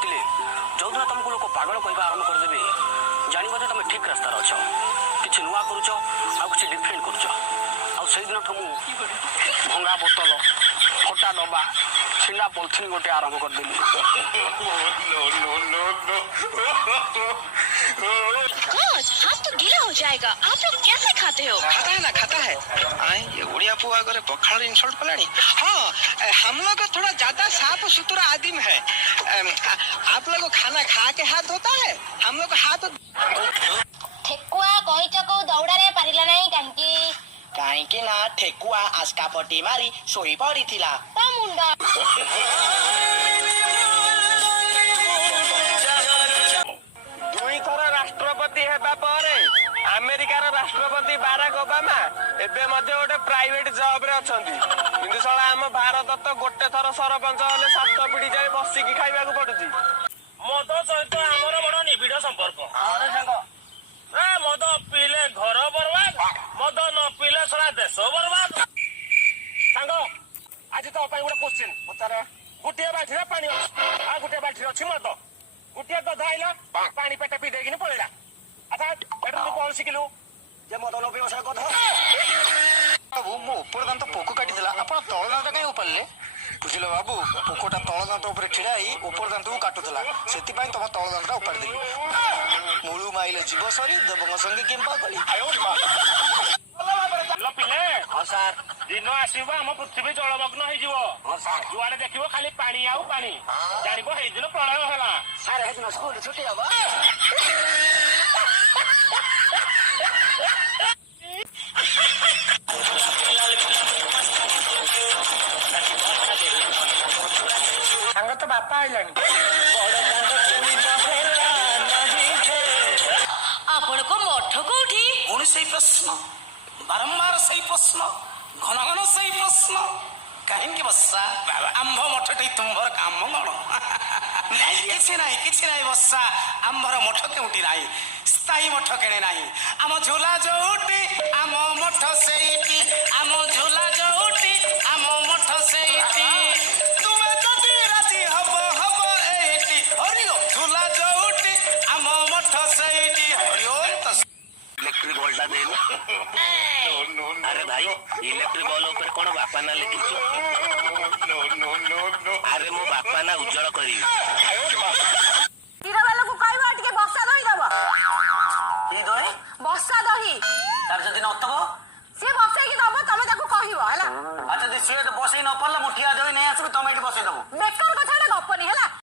जीतिले जो तुमको लोक पागल कहवा आरंभ करदेवे जान बोधे तुम ठीक रास्तार अच्छ कि नुआ करुच कि डिफरेन्ट करुच आई दिन भंगा बोतल फटा डबा छिंडा पॉलिथिन गोटे आरंभ करदेली। हाथ तो गीला हो जाएगा। आप लोग कैसे खाते हो? खाता है ना, खाता है। ये उड़िया पुआ करे पखाड़ इंसल्ट पलानी। हाँ, हम लोग थोड़ा ज्यादा साफ सुथरा आदिम है। आप लोग खाना खा के हाथ धोता है, हम लोग हाथ ठेकुआ कहीचको दौड़ारे पारिला नहीं काहेकि काहेकि ना ठेकुआ आस्का पटी मारी सोई पड़ी थिला ता मुंडा दुई थर राष्ट्रपति हेबा परे अमेरिकार राष्ट्रपति बाराक ओबामा एबे मध्ये गोटे प्राइवेट जॉब रे अछंती किंतु सला हम भारत तो गोटे थर सरपंच हेले 7 पीढ़ी जाय बसिकी खाइबा को पडुची। मद सहित हमर बड़ निबिड़ संपर्क। अरे संग ए मद पीले घर बर्बाद, मद न पीले सला देश बर्बाद। संग आज तो अपन गोटे क्वेश्चन पचारे गुटिया बाल्टी रे पानी अछि आ गुटिया बाल्टी रे अछि मद गुटिया गधा आइला पानी पेट पी देकिन पळेला। अच्छा एटा तू कोन शिखिलु जे मद न व्यवसाय गधा बाबू मो ऊपर दांत पोको काटी देला आपण तळ दांत काई उपाले बुझिलो बाबू पोकोटा तळ दांत ऊपर छिड़ा ही ऊपर दांत को काटुतला सेति पई तम तळ दांतटा उपाड़ देली मुळु माइले जीव सरी देवंग संगे केम्पा कली लो पिले। हां सर दिन आसीबा हम पृथ्वी जलमग्न होई जीवो। हां सर जुआले देखिबो खाली पानी आउ पानी जानिबो हे दिन प्रलय होला। सर हे दिन स्कूल छुट्टी हबो। संग तो बापा आइलानी आपण को मठ कोठी पुणी से प्रश्न बारंबार से प्रश्न घन घन से प्रश्न कहीं बस्सा आंभ मठटे तुम्भर काम किसी ना बस्सा आंभर मठ केउटी ना स्थायी मठ केणे ना आम झोला जोटी आम मठ सेठी आम झोला जोटी आम मठ सेठी तुमे जदि राजी हब हब एठी हरिओ झोला जोटी आम मठ सेठी हरिओ इलेक्ट्रिक बल्टा देन। अरे भाई इलेक्ट्रिक बल्ब ऊपर कोन बापा ना लिखिछु? अरे मो बापा ना उज्जवल करी तीरा वाला को कहबा टिके बसा दही दबा ई दही बसा दही तार जदि नतबो से बसै की दबो तमे ताको कहिबो हला। अच्छा जे से बसई न पड़ला मुठिया दही नै